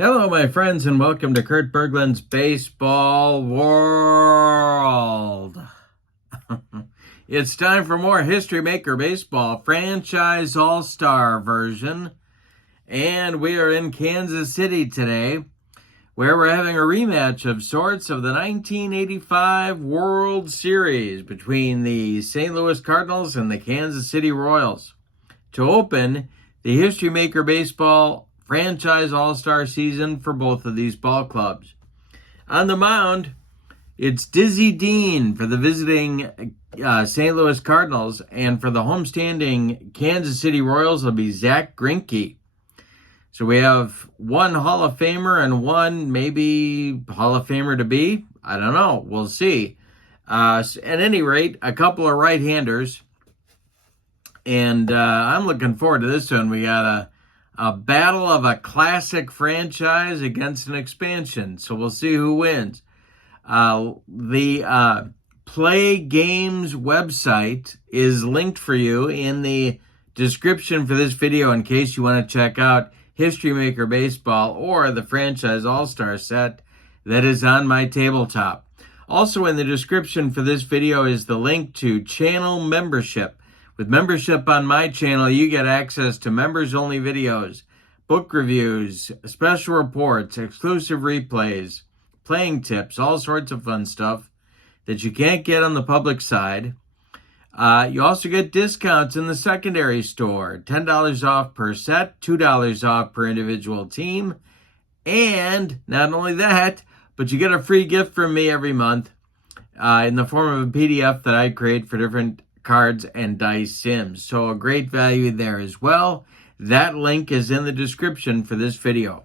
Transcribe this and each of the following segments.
Hello, my friends, and welcome to Kurt Berglund's Baseball World. It's time for more History Maker Baseball Franchise All-Star version, and we are in Kansas City today, where we're having a rematch of sorts of the 1985 World Series between the St. Louis Cardinals and the Kansas City Royals. To open the History Maker Baseball Franchise All-Star season for both of these ball clubs. On the mound, it's Dizzy Dean for the visiting St. Louis Cardinals, and for the homestanding Kansas City Royals will be Zack Greinke. So we have one Hall of Famer and one maybe Hall of Famer to be. I don't know. We'll see. At any rate, a couple of right-handers. And I'm looking forward to this one. We got a battle of a classic franchise against an expansion. So we'll see who wins. The Play Games website is linked for you in the description for this video in case you want to check out History Maker Baseball or the Franchise All-Star set that is on my tabletop. Also in the description for this video is the link to channel membership. With membership on my channel, you get access to members-only videos, book reviews, special reports, exclusive replays, playing tips, all sorts of fun stuff that you can't get on the public side. You also get discounts in the secondary store, $10 off per set, $2 off per individual team. And not only that, but you get a free gift from me every month in the form of a PDF that I create for different cards and dice sims. So a great value there as well. That link is in the description for this video.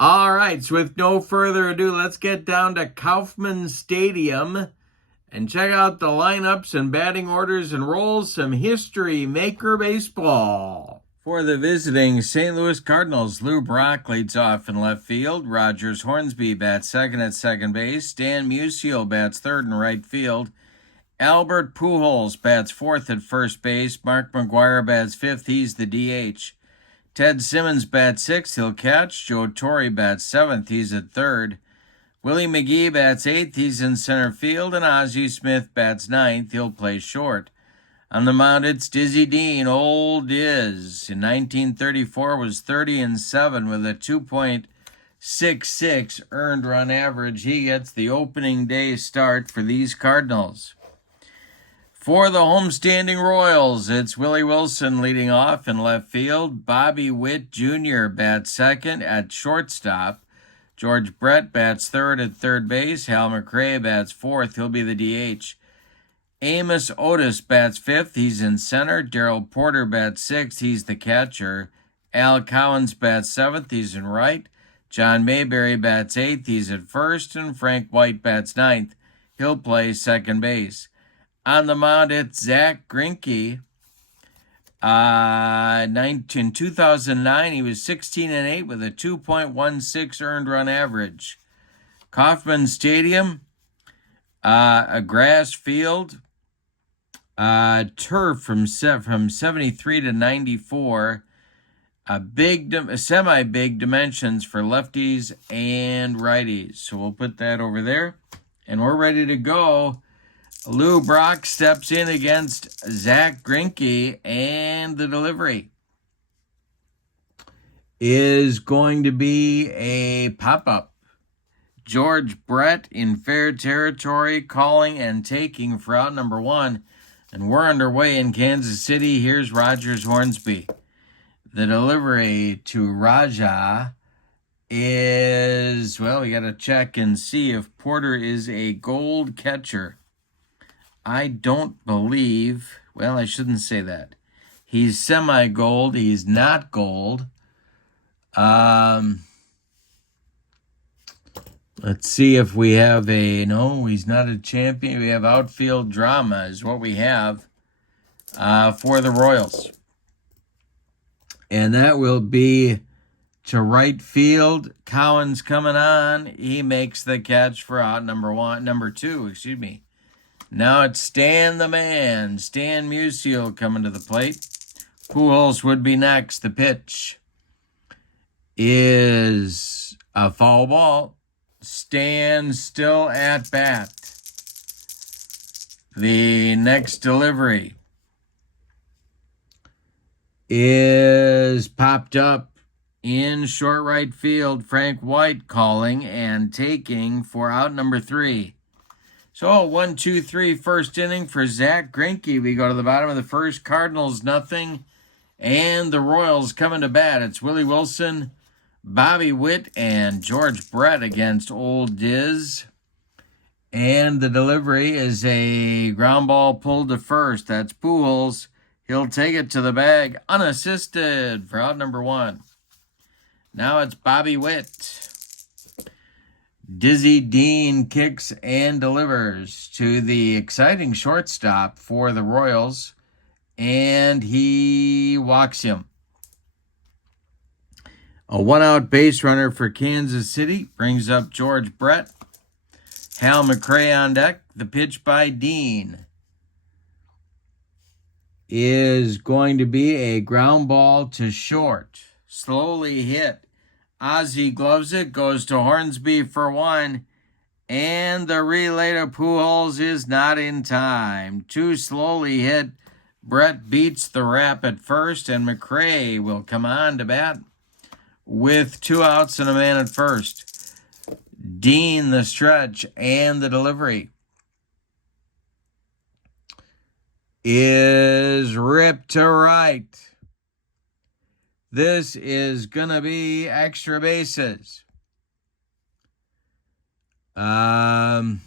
All right, so with no further ado, let's get down to Kauffman Stadium and check out the lineups and batting orders and roll some History Maker Baseball. For the visiting St. Louis Cardinals, Lou Brock leads off in left field. Rogers Hornsby bats second at second base. Dan Musial bats third in right field. Albert Pujols bats fourth at first base. Mark McGwire bats fifth. He's the DH. Ted Simmons bats sixth. He'll catch. Joe Torre bats seventh. He's at third. Willie McGee bats eighth. He's in center field. And Ozzie Smith bats ninth. He'll play short. On the mound, it's Dizzy Dean. Old Diz. In 1934 was 30-7 with a 2.66 earned run average. He gets the opening day start for these Cardinals. For the homestanding Royals, it's Willie Wilson leading off in left field. Bobby Witt Jr. bats second at shortstop. George Brett bats third at third base. Hal McRae bats fourth. He'll be the DH. Amos Otis bats fifth. He's in center. Darrell Porter bats sixth. He's the catcher. Al Cowens bats seventh. He's in right. John Mayberry bats eighth. He's at first. And Frank White bats ninth. He'll play second base. On the mound, it's Zack Greinke. In 2009, he was 16-8 with a 2.16 earned run average. Kauffman Stadium, a grass field, turf from 73 to 94, semi-big dimensions for lefties and righties. So we'll put that over there, and we're ready to go. Lou Brock steps in against Zack Greinke, and the delivery is going to be a pop-up. George Brett in fair territory, calling and taking for out number one, and we're underway in Kansas City. Here's Rogers Hornsby. The delivery to Raja is, well, we got to check and see if Porter is a gold catcher. I don't believe, well, I shouldn't say that. He's semi-gold. He's not gold. Let's see if we have no, he's not a champion. We have outfield drama is what we have for the Royals. And that will be to right field. Cowens coming on. He makes the catch for out number two. Now it's Stan the Man. Stan Musial coming to the plate. Pujols would be next. The pitch is A foul ball. Stand still at bat. The next delivery is popped up in short right field. Frank White calling and taking for out number 3. So 1-2-3 first inning for Zach Greinke. We go to the bottom of the first. Cardinals nothing, and the Royals coming to bat. It's Willie Wilson, Bobby Witt, and George Brett against Old Diz. And the delivery is a ground ball pulled to first. That's Pujols. He'll take it to the bag unassisted for out number 1. Now it's Bobby Witt. Dizzy Dean kicks and delivers to the exciting shortstop for the Royals, and he walks him. A 1-out base runner for Kansas City brings up George Brett. Hal McRae on deck. The pitch by Dean is going to be a ground ball to short. Slowly hit. Ozzie gloves it, goes to Hornsby for 1, and the relay to Pujols is not in time. Too slowly hit. Brett beats the wrap at first, and McRae will come on to bat with 2 outs and a man at first. Dean the stretch, and the delivery is ripped to right. This is going to be extra bases. And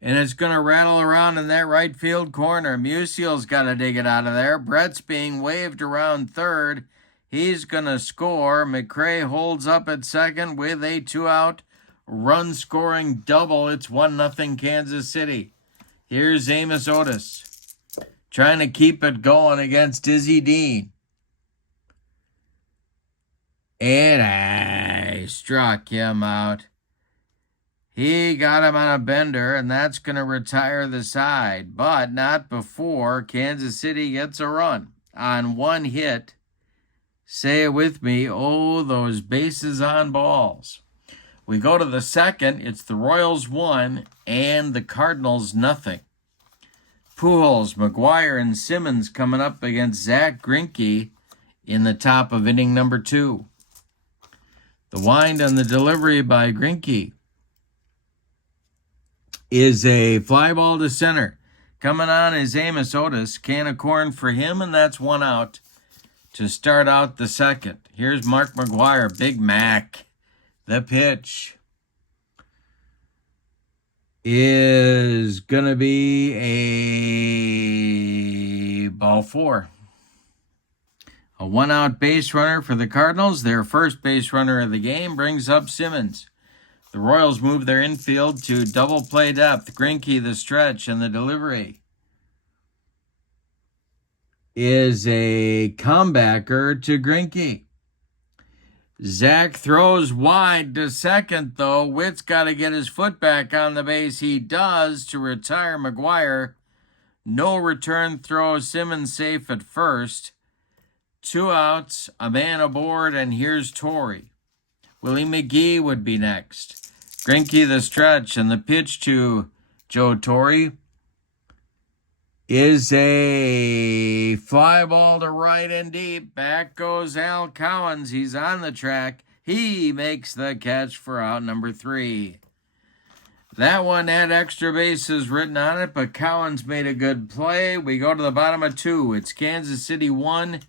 it's going to rattle around in that right field corner. Musial's got to dig it out of there. Brett's being waved around third. He's going to score. McRae holds up at second with a 2-out run-scoring double. It's 1-0 Kansas City. Here's Amos Otis trying to keep it going against Dizzy Dean. And I struck him out. He got him on a bender, and that's going to retire the side. But not before Kansas City gets a run on 1 hit. Say it with me. Oh, those bases on balls. We go to the second. It's the Royals 1 and the Cardinals nothing. Pujols, McGuire, and Simmons coming up against Zach Greinke in the top of inning number 2. The wind on the delivery by Greinke is a fly ball to center. Coming on is Amos Otis. Can of corn for him, and that's 1 out to start out the second. Here's Mark McGuire, Big Mac. The pitch is going to be a ball 4. A 1-out base runner for the Cardinals. Their first base runner of the game brings up Simmons. The Royals move their infield to double play depth. Greinke the stretch, and the delivery is a comebacker to Greinke. Zach throws wide to second, though. Witt's got to get his foot back on the base. He does to retire McGuire. No return throw. Simmons safe at first. 2 outs, a man aboard, and here's Torrey. Willie McGee would be next. Greinke the stretch, and the pitch to Joe Torrey is a fly ball to right and deep. Back goes Al Cowens. He's on the track. He makes the catch for out number 3. That one had extra bases written on it, but Cowens made a good play. We go to the bottom of 2. It's Kansas City 1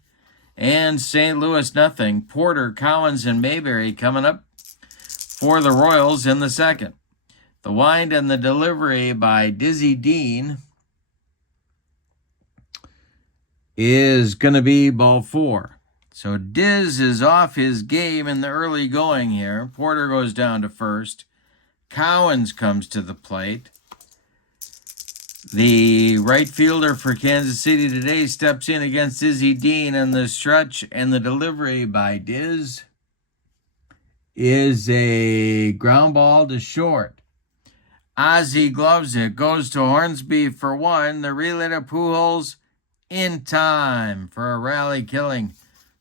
and St. Louis nothing. Porter, Cowens, and Mayberry coming up for the Royals in the second. The wind and the delivery by Dizzy Dean is going to be ball 4. So Diz is off his game in the early going here. Porter goes down to first. Cowens comes to the plate. The right fielder for Kansas City today steps in against Dizzy Dean, and the stretch and the delivery by Diz is a ground ball to short. Ozzie gloves it, goes to Hornsby for 1. The relay to Pujols in time for a rally-killing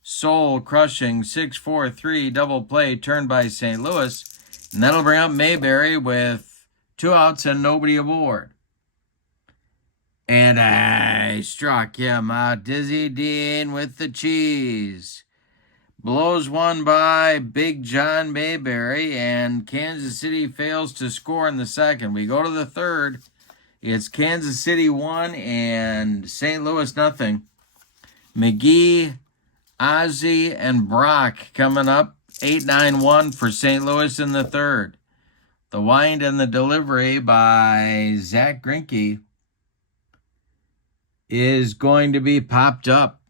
soul-crushing 6-4-3 double play turned by St. Louis. And that'll bring up Mayberry with 2 outs and nobody aboard. And I struck him out. Dizzy Dean with the cheese. Blows one by Big John Mayberry, and Kansas City fails to score in the second. We go to the third. It's Kansas City 1 and St. Louis nothing. McGee, Ozzie, and Brock coming up. 8-9-1 for St. Louis in the third. The wind and the delivery by Zach Greinke is going to be popped up.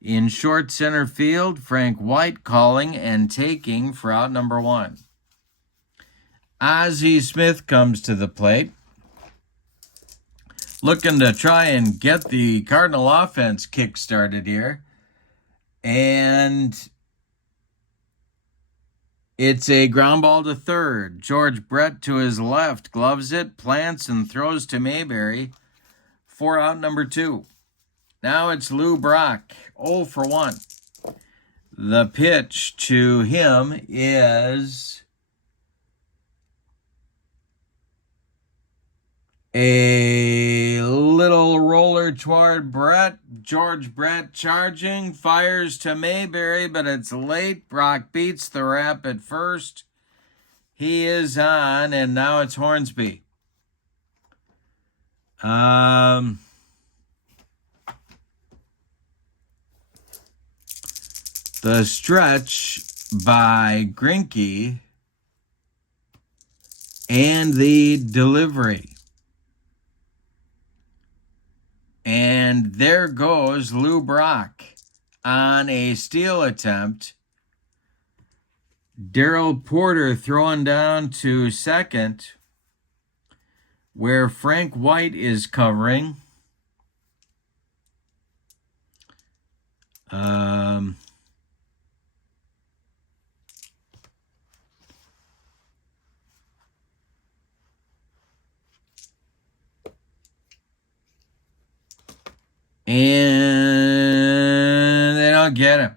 In short center field, Frank White calling and taking for out number 1. Ozzie Smith comes to the plate, looking to try and get the Cardinal offense kick-started here. And it's a ground ball to third. George Brett to his left, gloves it, plants, and throws to Mayberry for out number 2. Now it's Lou Brock, 0 for 1. The pitch to him is a little roller toward Brett. George Brett charging, fires to Mayberry, but it's late. Brock beats the wrap at first. He is on, and now it's Hornsby. The stretch by Greinke and the delivery. And there goes Lou Brock on a steal attempt. Darrell Porter throwing down to second, where Frank White is covering. And they don't get him.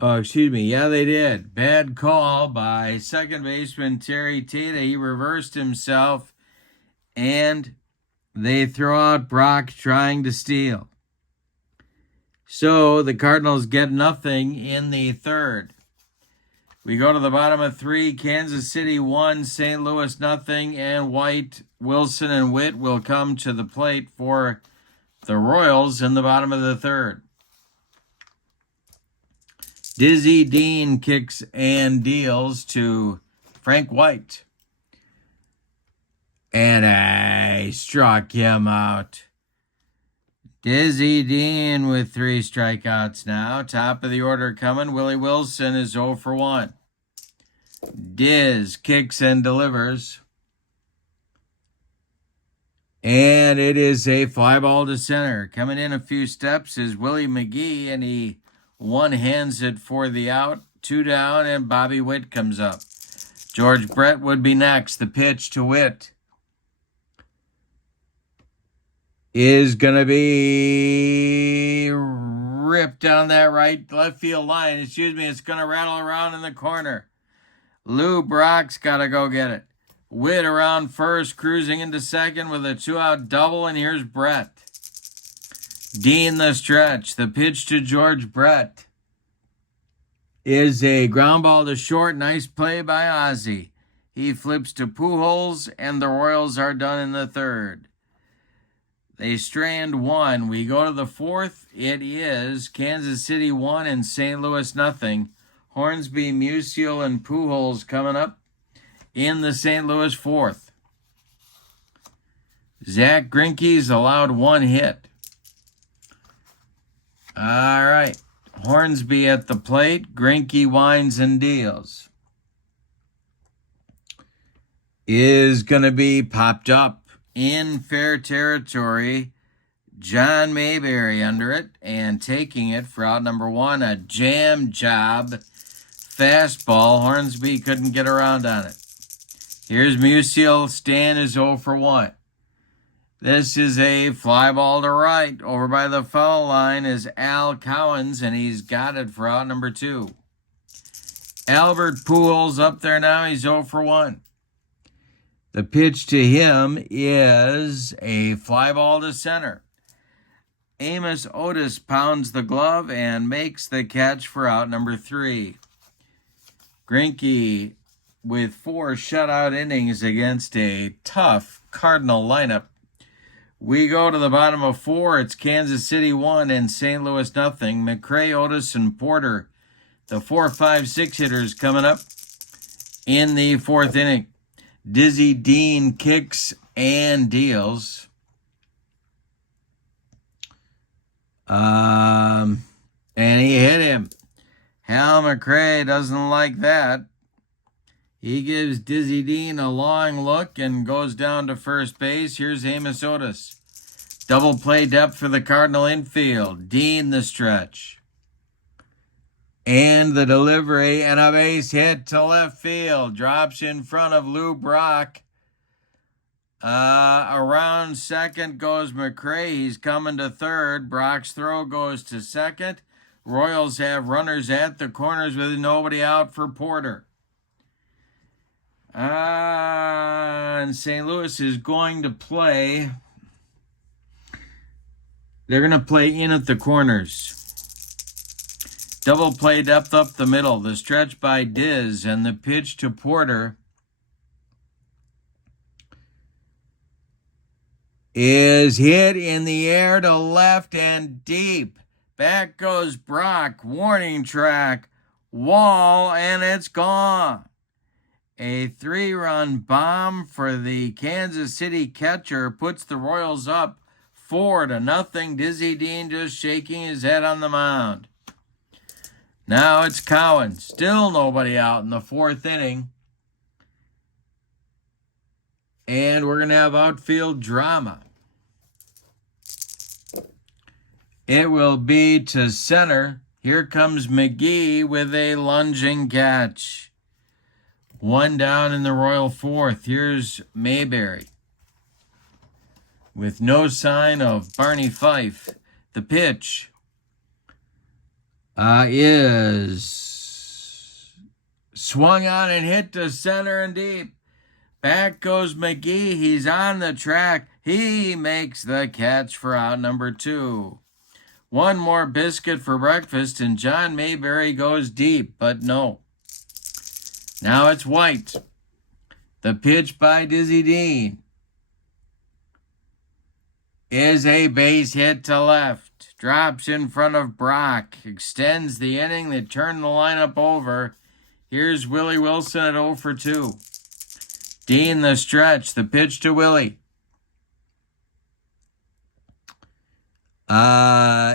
Oh, excuse me. Yeah, they did. Bad call by second baseman Terry Tata. He reversed himself, and they throw out Brock trying to steal. So the Cardinals get nothing in the third. We go to the bottom of 3. Kansas City 1, St. Louis nothing, and White, Wilson, and Witt will come to the plate for the Royals in the bottom of the third. Dizzy Dean kicks and deals to Frank White. And I struck him out. Dizzy Dean with 3 strikeouts now. Top of the order coming. Willie Wilson is 0 for 1. Diz kicks and delivers. And it is a fly ball to center. Coming in a few steps is Willie McGee, and he one-hands it for the out. 2 down, and Bobby Witt comes up. George Brett would be next. The pitch to Witt is going to be ripped down that left field line. Excuse me, it's going to rattle around in the corner. Lou Brock's got to go get it. Witt around first, cruising into second with a 2-out double, and here's Brett. Dean the stretch. The pitch to George Brett is a ground ball to short. Nice play by Ozzie. He flips to Pujols, and the Royals are done in the third. They strand 1. We go to the fourth. It is Kansas City 1 and St. Louis nothing. Hornsby, Musial, and Pujols coming up in the St. Louis fourth. Zach Greinke's allowed 1 hit. All right. Hornsby at the plate. Greinke winds and deals. Is going to be popped up in fair territory. John Mayberry under it and taking it for out number 1. A jam job fastball. Hornsby couldn't get around on it. Here's Musial. Stan is 0 for 1. This is a fly ball to right. Over by the foul line is Al Cowens, and he's got it for out number 2. Albert Pujols up there now. He's 0 for 1. The pitch to him is a fly ball to center. Amos Otis pounds the glove and makes the catch for out number 3. Greinke with 4 shutout innings against a tough Cardinal lineup. We go to the bottom of 4. It's Kansas City 1 and St. Louis nothing. McRae, Otis, and Porter, the 4, 5, 6 hitters coming up in the 4th inning. Dizzy Dean kicks and deals. And he hit him. Hal McRae doesn't like that. He gives Dizzy Dean a long look and goes down to first base. Here's Amos Otis. Double play depth for the Cardinal infield. Dean the stretch. And the delivery and a base hit to left field. Drops in front of Lou Brock. Around second goes McRae. He's coming to third. Brock's throw goes to second. Royals have runners at the corners with nobody out for Porter. And St. Louis is going to play. They're going to play in at the corners. Double play depth up the middle. The stretch by Diz and the pitch to Porter is hit in the air to left and deep. Back goes Brock. Warning track. Wall, and it's gone. A 3-run bomb for the Kansas City catcher puts the Royals up 4-0. Dizzy Dean just shaking his head on the mound. Now it's Cowens. Still nobody out in the 4th inning. And we're going to have outfield drama. It will be to center. Here comes McGee with a lunging catch. 1 down in the Royal 4th. Here's Mayberry with no sign of Barney Fife. The pitch is swung on and hit to center and deep. Back goes McGee. He's on the track. He makes the catch for out number 2. One more biscuit for breakfast, and John Mayberry goes deep, but no. Now it's White. The pitch by Dizzy Dean is a base hit to left. Drops in front of Brock. Extends the inning. They turn the lineup over. Here's Willie Wilson at 0 for 2. Dean the stretch. The pitch to Willie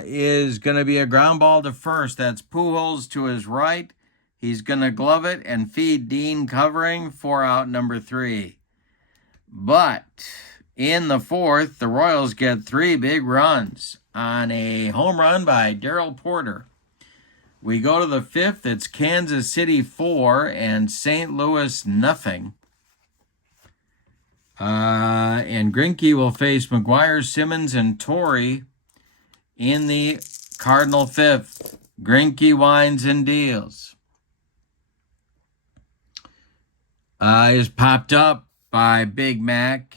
is going to be a ground ball to first. That's Pujols to his right. He's going to glove it and feed Dean covering for out number 3. But in the 4th, the Royals get 3 big runs on a home run by Darryl Porter. We go to the 5th. It's Kansas City 4 and St. Louis nothing. And Greinke will face McGuire, Simmons, and Torrey in the Cardinal 5th. Greinke winds and deals. Is popped up by Big Mac.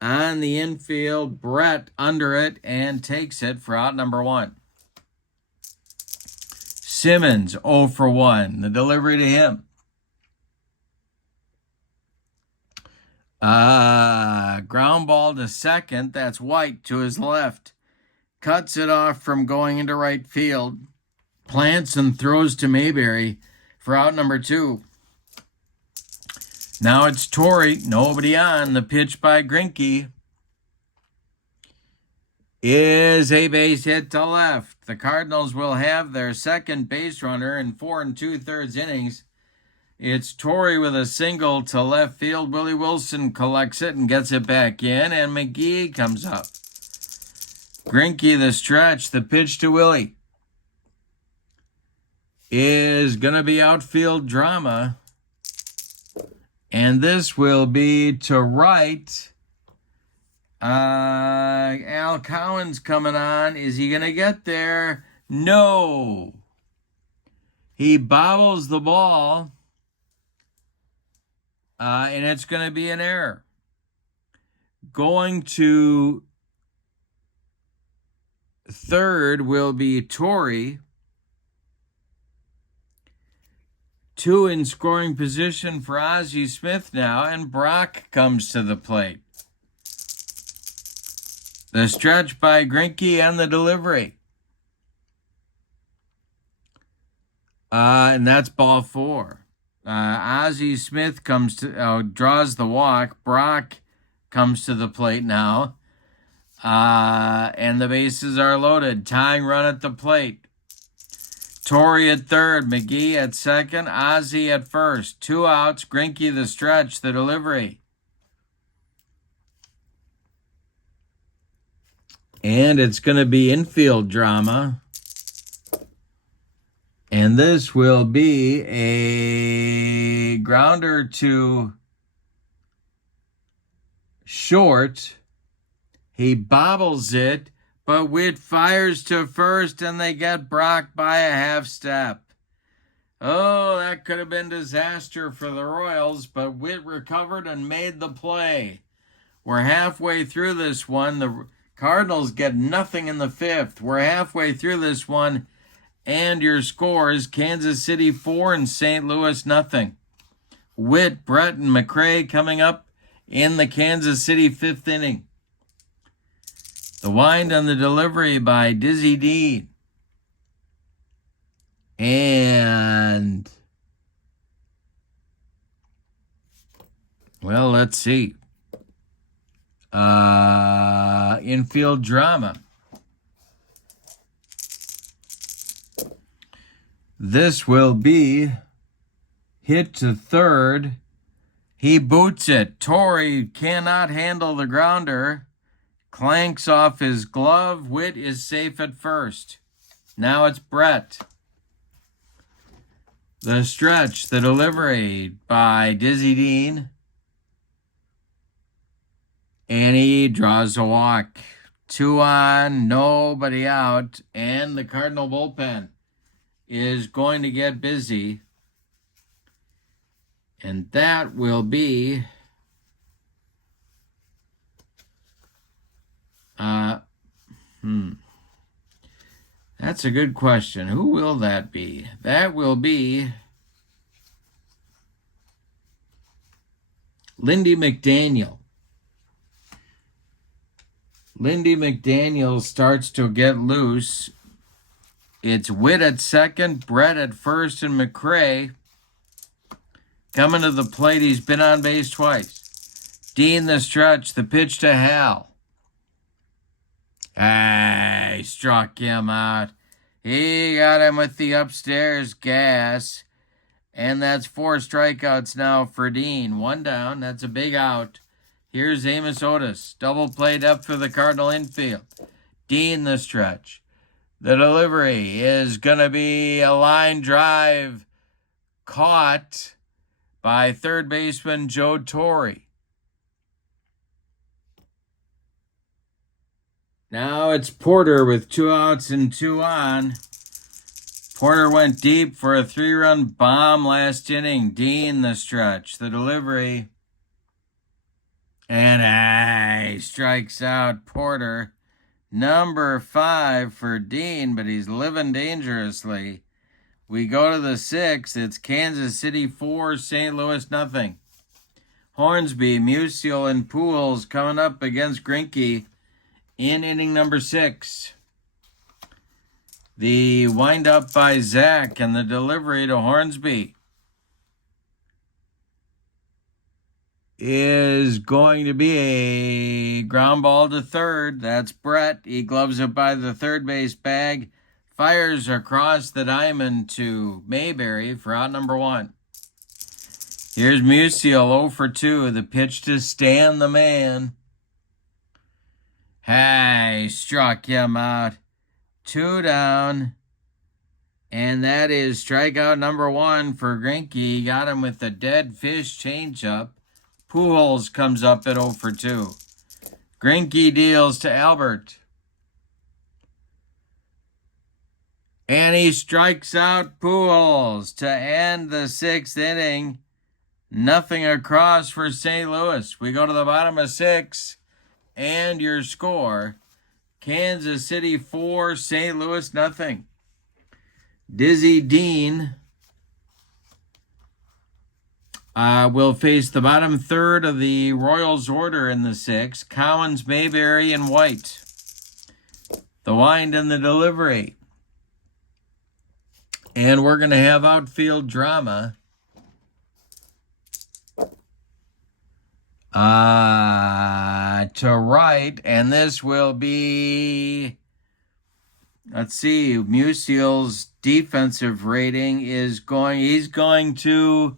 On the infield, Brett under it and takes it for out number 1. Simmons 0 for 1. The delivery to him. Ground ball to second. That's White to his left. Cuts it off from going into right field. Plants and throws to Mayberry for out number 2. Now it's Torrey. Nobody on. The pitch by Greinke is a base hit to left. The Cardinals will have their second base runner in 4 2/3 innings. It's Torrey with a single to left field. Willie Wilson collects it and gets it back in, and McGee comes up. Greinke the stretch. The pitch to Willie is going to be outfield drama. And this will be to right. Al Cowan's coming on. Is he going to get there? No. He bobbles the ball, and it's going to be an error. Going to third will be Torrey. 2 in scoring position for Ozzie Smith now, and Brock comes to the plate. The stretch by Greinke and the delivery. And that's ball 4. Ozzie Smith draws the walk. Brock comes to the plate now. And the bases are loaded. Tying run at the plate. Torrey at third, McGee at second, Ozzie at first. 2 outs, Greinke the stretch, the delivery. And it's going to be infield drama. And this will be a grounder to short. He bobbles it, but Witt fires to first, and they get Brock by a half step. Oh, that could have been disaster for the Royals, but Witt recovered and made the play. We're halfway through this one. The Cardinals get nothing in the 5th. We're halfway through this one, and your scores, Kansas City 4 and St. Louis nothing. Witt, Brett, and McRae coming up in the Kansas City 5th inning. The wind on the delivery by Dizzy Dean. And, well, let's see. Infield drama. This will be hit to third. He boots it. Torrey cannot handle the grounder. Clanks off his glove. Witt is safe at first. Now it's Brett. The stretch, the delivery by Dizzy Dean. And he draws a walk. 2 on, nobody out. And the Cardinal bullpen is going to get busy. And that will be that's a good question. Who will that be? That will be Lindy McDaniel. Lindy McDaniel starts to get loose. It's Witt at second, Brett at first, and McRae coming to the plate. He's been on base twice. Dean the stretch, the pitch to Hal. He struck him out. He got him with the upstairs gas. And that's 4 strikeouts now for Dean. 1 down. That's a big out. Here's Amos Otis. Double play up for the Cardinal infield. Dean the stretch. The delivery is going to be a line drive caught by third baseman Joe Torre. Now it's Porter with 2 outs and 2 on. Porter went deep for a 3-run bomb last inning. Dean the stretch. The delivery. And he strikes out Porter. Number 5 for Dean, but he's living dangerously. We go to the 6th. It's Kansas City 4, St. Louis nothing. Hornsby, Musial, and Pools coming up against Greinke in inning number 6. The windup by Zach and the delivery to Hornsby is going to be a ground ball to third. That's Brett. He gloves it by the third base bag. Fires across the diamond to Mayberry for out number 1. Here's Musial 0 for 2. The pitch to Stan the man. He struck him out. 2 down. And that is strikeout number 1 for Greinke. He got him with the dead fish changeup. Pujols comes up at 0 for 2. Greinke deals to Albert. And he strikes out Pujols to end the 6th inning. Nothing across for St. Louis. We go to the bottom of 6. And your score, Kansas City 4, St. Louis nothing. Dizzy Dean will face the bottom third of the Royals order in the 6th. Collins, Mayberry, and White. The wind and the delivery. And we're going to have outfield drama. To right, and this will be, let's see, Musial's defensive rating is he's going to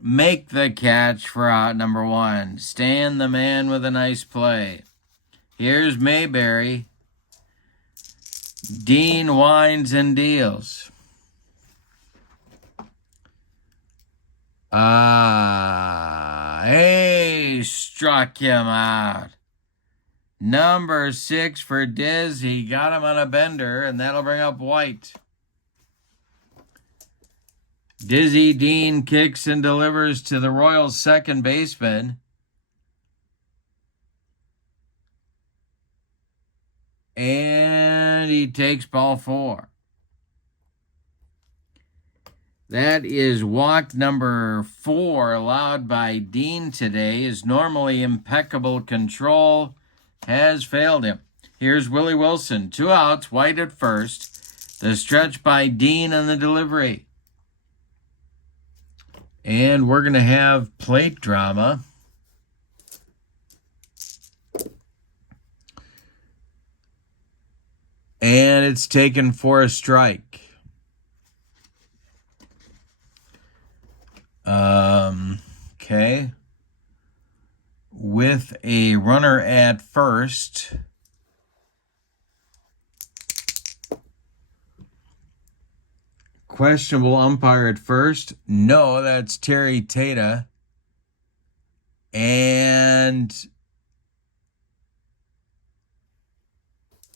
make the catch for out number 1. Stan the man with a nice play. Here's Mayberry. Dean winds and deals. Hey, struck him out. Number 6 for Diz. He got him on a bender, and that'll bring up White. Dizzy Dean kicks and delivers to the Royals' second baseman. And he takes ball 4. That is walk number 4 allowed by Dean today. His normally impeccable control has failed him. Here's Willie Wilson. 2 outs, White at first. The stretch by Dean and the delivery. And we're going to have plate drama. And it's taken for a strike. Okay. With a runner at first. Questionable umpire at first. No, that's Terry Tata. And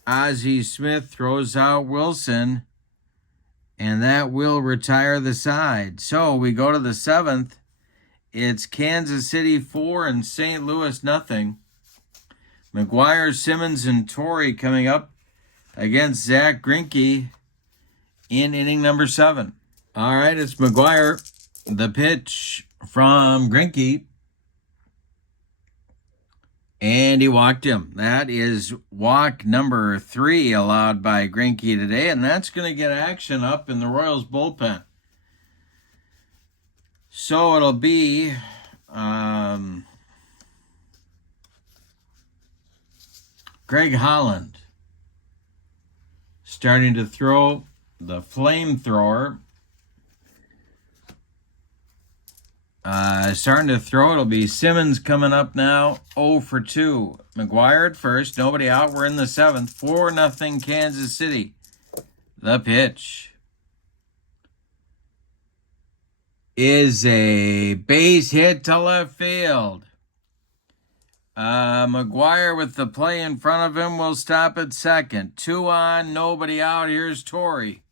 Ozzie Smith throws out Wilson. And that will retire the side. So we go to the 7th. It's Kansas City 4 and St. Louis nothing. McGuire, Simmons, and Torrey coming up against Zach Greinke in inning number 7. All right, it's McGuire. The pitch from Greinke. And he walked him. That is walk number 3 allowed by Greinke today, and that's going to get action up in the Royals bullpen. So it'll be Greg Holland starting to throw the flamethrower. Starting to throw. It'll be Simmons coming up now. 0 for 2. McGuire at first. Nobody out. We're in the 7th. 4-0 Kansas City. The pitch is a base hit to left field. McGuire with the play in front of him will stop at second. 2 on, nobody out. Here's Torrey.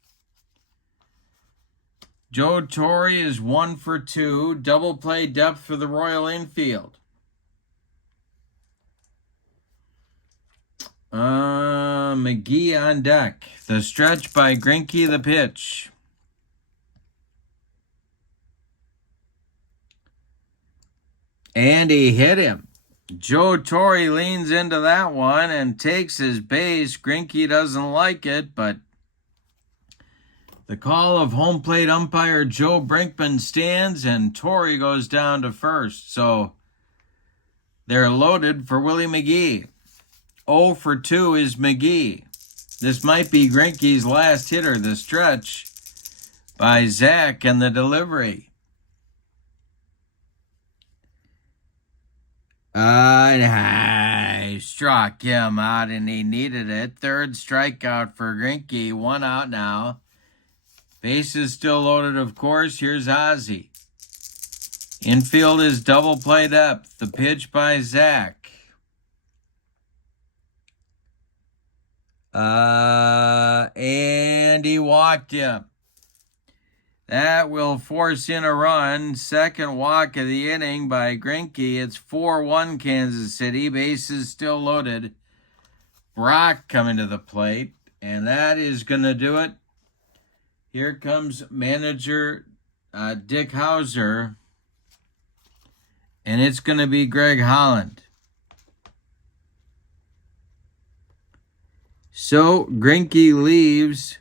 Joe Torre is 1 for 2. Double play depth for the Royal infield. McGee on deck. The stretch by Greinke, the pitch. And he hit him. Joe Torre leans into that one and takes his base. Greinke doesn't like it, but the call of home plate umpire Joe Brinkman stands, and Torrey goes down to first. So they're loaded for Willie McGee. 0 for 2 is McGee. This might be Greinke's last hitter. The stretch by Zach and the delivery. I struck him out, and he needed it. Third strikeout for Greinke. 1 out now. Bases still loaded, of course. Here's Ozzie. Infield is double play depth. The pitch by Zach. And he walked him. That will force in a run. Second walk of the inning by Greinke. It's 4-1 Kansas City. Bases still loaded. Brock coming to the plate. And that is going to do it. Here comes manager Dick Hauser. And it's going to be Greg Holland. So Greinke leaves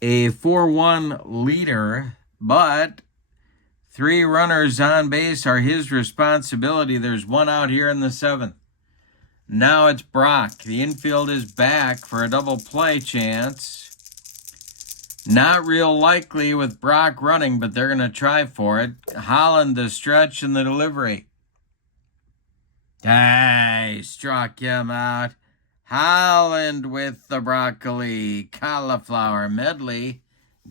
a 4-1 leader, but 3 runners on base are his responsibility. There's 1 out here in the 7th. Now it's Brock. The infield is back for a double play chance. Not real likely with Brock running, but they're going to try for it. Holland, the stretch and the delivery. Struck him out. Holland with the broccoli, cauliflower medley,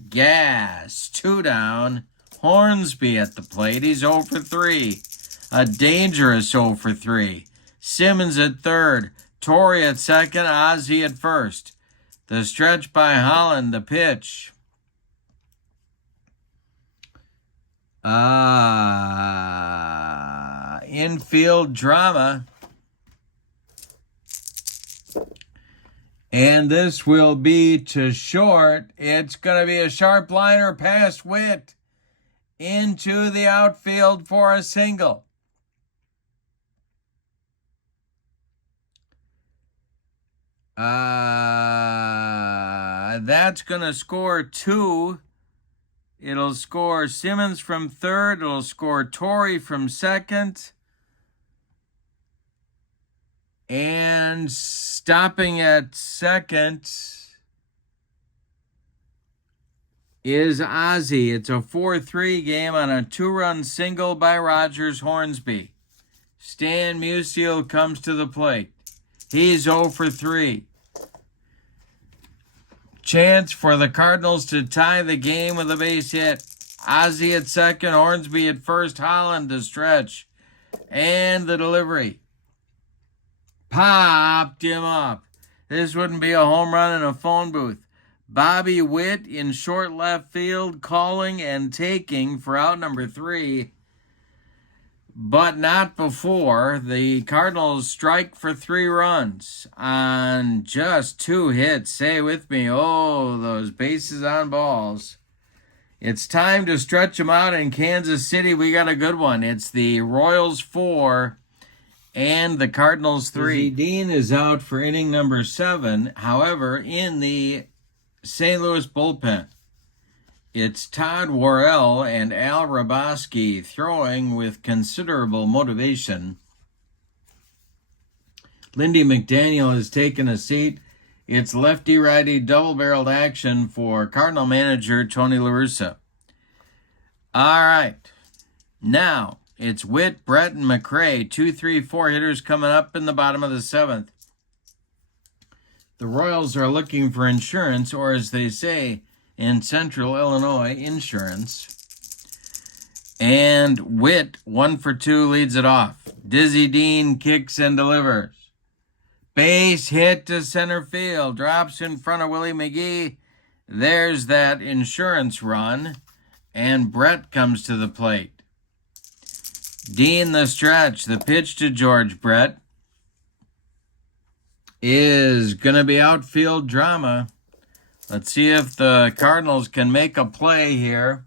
gas, 2 down. Hornsby at the plate. He's 0 for 3. A dangerous 0 for 3. Simmons at third. Torrey at second. Ozzie at first. The stretch by Holland. The pitch. Infield drama. And this will be to short. It's going to be a sharp liner past Witt into the outfield for a single. That's going to score 2. It'll score Simmons from third. It'll score Torrey from second. And stopping at second is Ozzie. It's a 4-3 game on a 2-run single by Rogers Hornsby. Stan Musial comes to the plate. He's 0 for 3. Chance for the Cardinals to tie the game with a base hit. Ozzie at second, Hornsby at first, Holland to stretch. And the delivery. Popped him up. This wouldn't be a home run in a phone booth. Bobby Witt in short left field, calling and taking for out number 3. But not before. The Cardinals strike for 3 runs on just 2 hits. Say with me, oh, those bases on balls. It's time to stretch them out in Kansas City. We got a good one. It's the Royals 4 and the Cardinals 3. Dean is out for inning number 7. However, in the St. Louis bullpen, it's Todd Worrell and Al Raboski throwing with considerable motivation. Lindy McDaniel has taken a seat. It's lefty-righty double-barreled action for Cardinal manager Tony La Russa. All right. Now, it's Witt, Brett, and McRae. 2, 3, 4 hitters coming up in the bottom of the 7th. The Royals are looking for insurance, or as they say in Central Illinois, insurance. And Witt, 1 for 2, leads it off. Dizzy Dean kicks and delivers. Base hit to center field. Drops in front of Willie McGee. There's that insurance run. And Brett comes to the plate. Dean the stretch. The pitch to George Brett is going to be outfield drama. Let's see if the Cardinals can make a play here.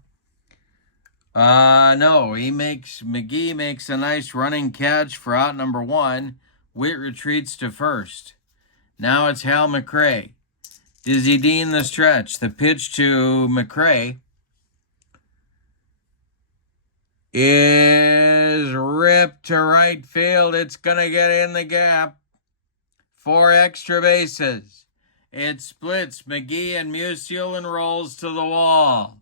No, McGee makes a nice running catch for out number 1. Witt retreats to first. Now it's Hal McRae. Dizzy Dean the stretch. The pitch to McRae is ripped to right field. It's going to get in the gap. 4 extra bases. It splits McGee and Musial and rolls to the wall.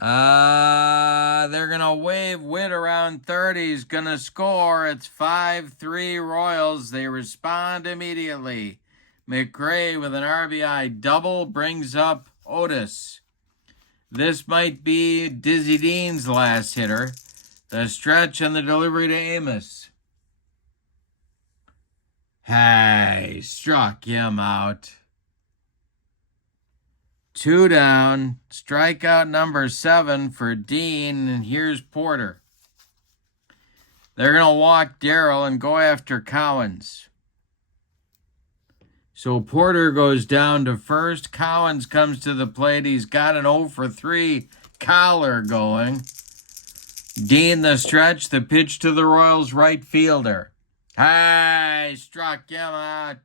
They're going to wave Witt around third. He's going to score. It's 5-3 Royals. They respond immediately. McRae with an RBI double brings up Otis. This might be Dizzy Dean's last hitter. The stretch and the delivery to Amos. Hey, struck him out. 2 down. Strikeout number 7 for Dean, and here's Porter. They're going to walk Darrell and go after Cowens. So Porter goes down to first. Cowens comes to the plate. He's got an 0 for 3 collar going. Dean the stretch, the pitch to the Royals right fielder. Hey, struck him out.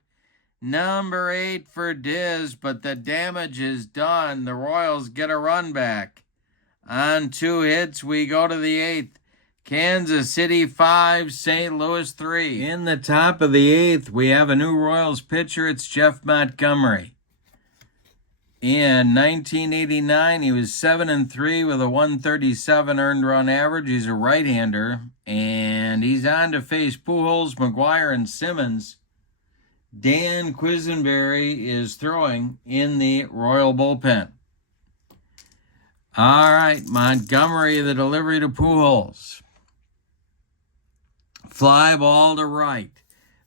Number 8 for Diz, but the damage is done. The Royals get a run back. On 2 hits, we go to the 8th. Kansas City 5, St. Louis 3. In the top of the 8th, we have a new Royals pitcher. It's Jeff Montgomery. In 1989, he was 7-3 with a 137 earned run average. He's a right-hander, and he's on to face Pujols, McGuire, and Simmons. Dan Quisenberry is throwing in the Royal bullpen. All right, Montgomery, the delivery to Pujols. Fly ball to right.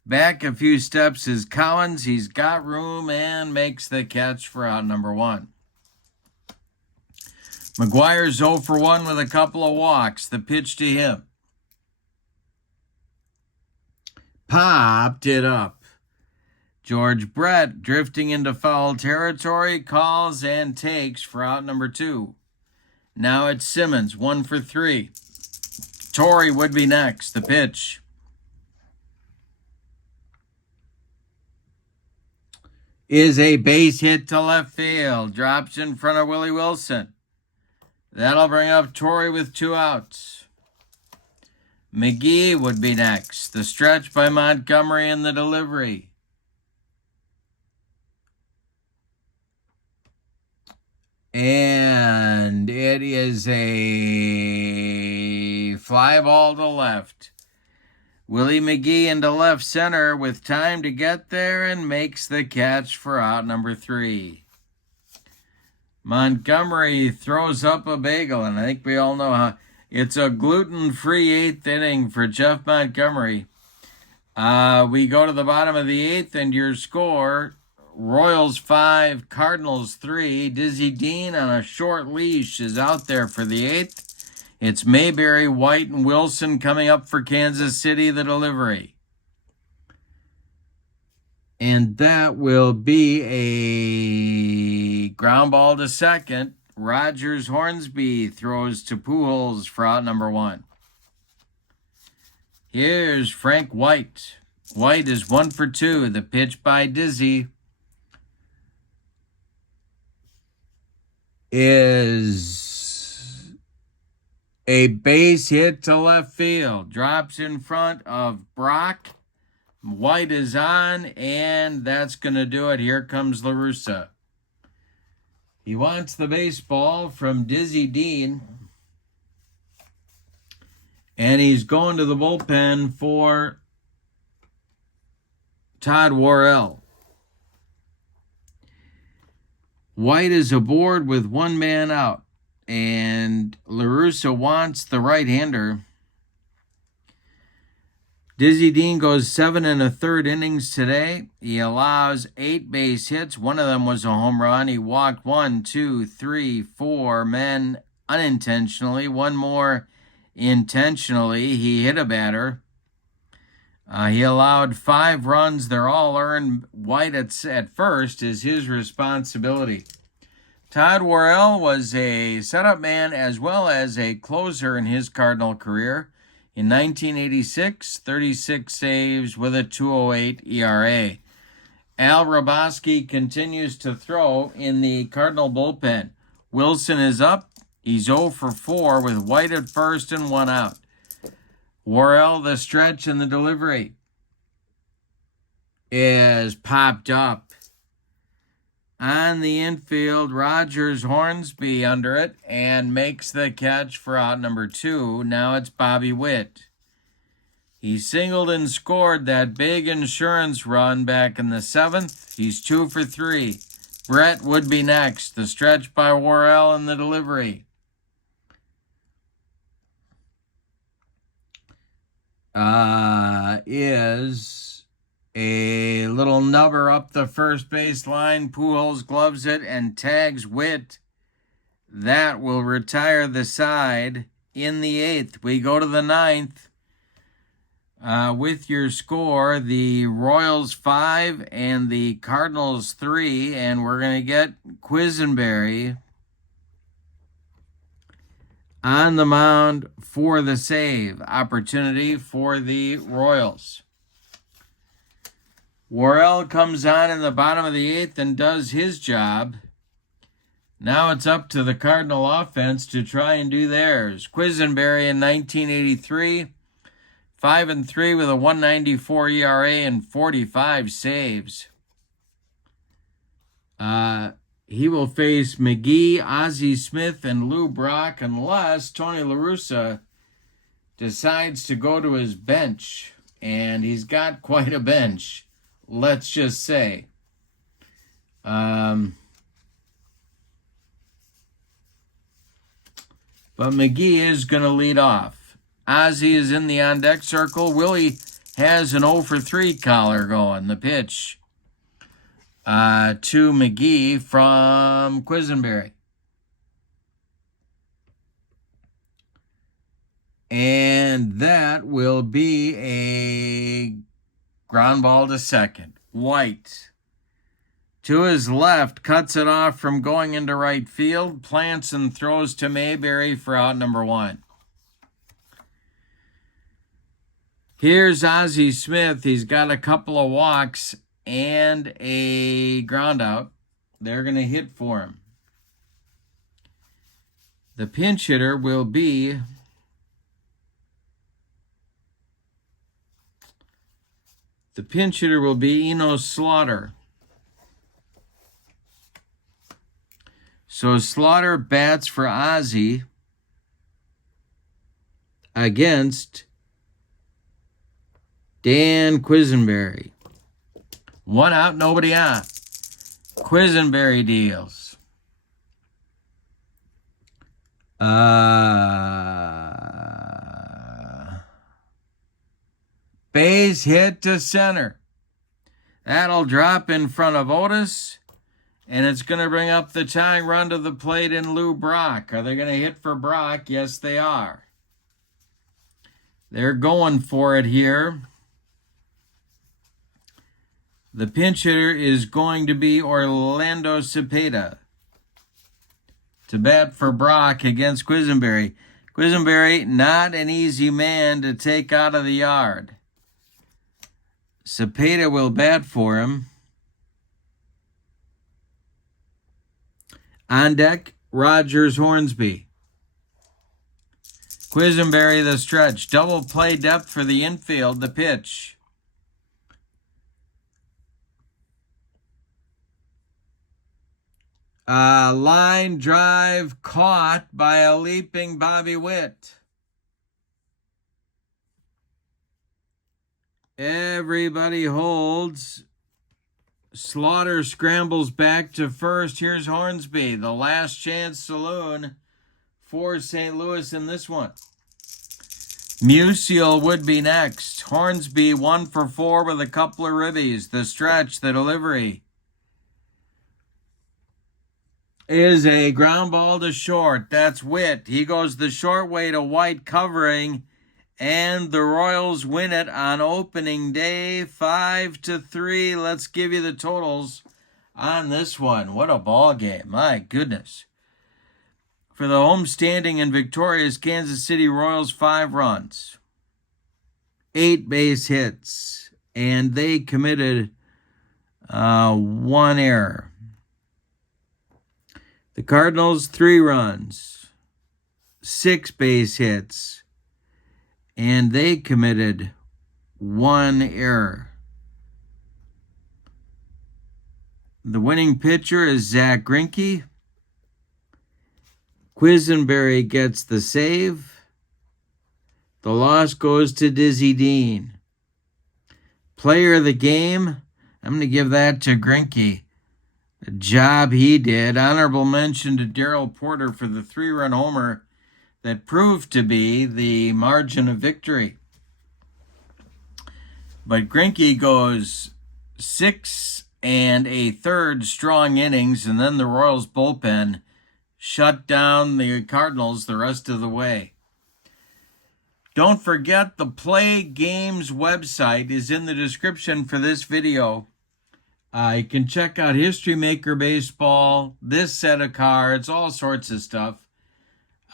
Back a few steps is Cowens. He's got room and makes the catch for out number 1. McGuire's 0 for 1 with a couple of walks. The pitch to him. Popped it up. George Brett, drifting into foul territory, calls and takes for out number 2. Now it's Simmons, 1 for 3. Torrey would be next. The pitch. Is a base hit to left field. Drops in front of Willie Wilson. That'll bring up Torrey with 2 outs. McGee would be next. The stretch by Montgomery and the delivery. And it is a fly ball to left. Willie McGee into left center with time to get there and makes the catch for out number 3. Montgomery throws up a bagel, and I think we all know how. It's a gluten-free 8th inning for Jeff Montgomery. We go to the bottom of the 8th, and your score, Royals 5, Cardinals 3. Dizzy Dean on a short leash is out there for the 8th. It's Mayberry, White, and Wilson coming up for Kansas City, the delivery. And that will be a ground ball to second. Rogers Hornsby throws to Pujols for out number 1. Here's Frank White. White is 1 for 2. The pitch by Dizzy is a base hit to left field. Drops in front of Brock. White is on, and that's going to do it. Here comes La Russa. He wants the baseball from Dizzy Dean. And he's going to the bullpen for Todd Worrell. White is aboard with 1 man out. And La Russa wants the right-hander. Dizzy Dean goes 7 1/3 innings today. He allows 8 base hits. 1 of them was a home run. He walked 1, 2, 3, 4 men unintentionally. 1 more intentionally. He hit a batter. He allowed 5 runs. They're all earned. White at first is his responsibility. Todd Worrell was a setup man as well as a closer in his Cardinal career. In 1986, 36 saves with a 2.08 ERA. Al Raboski continues to throw in the Cardinal bullpen. Wilson is up. He's 0 for 4 with White at first and 1 out. Worrell, the stretch and the delivery is popped up. On the infield, Rogers Hornsby under it and makes the catch for out number 2. Now it's Bobby Witt. He singled and scored that big insurance run back in the 7th. He's 2 for 3. Brett would be next. The stretch by Worrell and the delivery. Is a little nubber up the first base line. Pujols gloves it and tags Witt. That will retire the side in the 8th. We go to the 9th. With your score, the Royals 5 and the Cardinals 3, and we're going to get Quisenberry on the mound for the save opportunity for the Royals. Worrell comes on in the bottom of the 8th and does his job. Now it's up to the Cardinal offense to try and do theirs. Quisenberry in 1983, 5-3 with a 1.94 ERA and 45 saves. He will face McGee, Ozzie Smith, and Lou Brock unless Tony La Russa decides to go to his bench. And he's got quite a bench, let's just say. But McGee is going to lead off. Ozzie is in the on-deck circle. Willie has an 0 for 3 collar going. The pitch to McGee from Quisenberry. And that will be a ground ball to second. White, to his left, cuts it off from going into right field, plants and throws to Mayberry for out number 1. Here's Ozzie Smith. He's got a couple of walks and a ground out. They're going to hit for him. The pinch hitter will be Enos Slaughter. So Slaughter bats for Ozzie against Dan Quisenberry. 1 out, nobody on. Quisenberry deals. Base hit to center. That'll drop in front of Otis, and it's going to bring up the tying run to the plate in Lou Brock. Are they going to hit for Brock? Yes, they are. They're going for it here. The pinch hitter is going to be Orlando Cepeda to bat for Brock against Quisenberry. Quisenberry, not an easy man to take out of the yard. Cepeda will bat for him. On deck, Rogers Hornsby. Quisenberry the stretch. Double play depth for the infield. The pitch. Line drive caught by a leaping Bobby Witt. Everybody holds. Slaughter scrambles back to first. Here's Hornsby, the last chance saloon for St. Louis in this one. Musial would be next. Hornsby 1 for 4 with a couple of ribbies. The stretch, the delivery is a ground ball to short. That's Witt. He goes the short way to White covering, and the Royals win it on opening day 5-3. Let's give you the totals on this one. What a ball game. My goodness. For the homestanding and victorious Kansas City Royals, 5 runs, 8 base hits, and they committed 1 error. The Cardinals, 3 runs, 6 base hits, and they committed 1 error. The winning pitcher is Zach Greinke. Quisenberry gets the save. The loss goes to Dizzy Dean. Player of the game, I'm going to give that to Greinke. The job he did. Honorable mention to Darryl Porter for the 3-run homer that proved to be the margin of victory. But Greinke goes 6 1/3 strong innings, and then the Royals bullpen shut down the Cardinals the rest of the way. Don't forget, the Play Games website is in the description for this video. You can check out History Maker Baseball, this set of cards, all sorts of stuff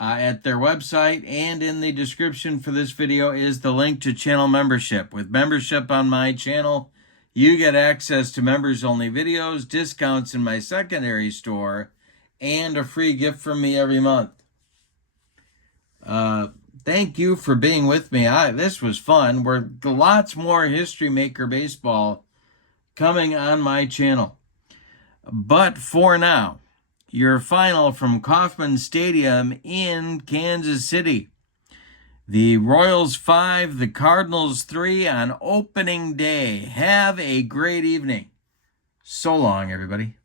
at their website. And in the description for this video is the link to channel membership. With membership on my channel, you get access to members-only videos, discounts in my secondary store, and a free gift from me every month. Thank you for being with me. This was fun. We're lots more History Maker Baseball coming on my channel. But for now, your final from Kauffman Stadium in Kansas City. The Royals 5, the Cardinals 3 on opening day. Have a great evening. So long, everybody.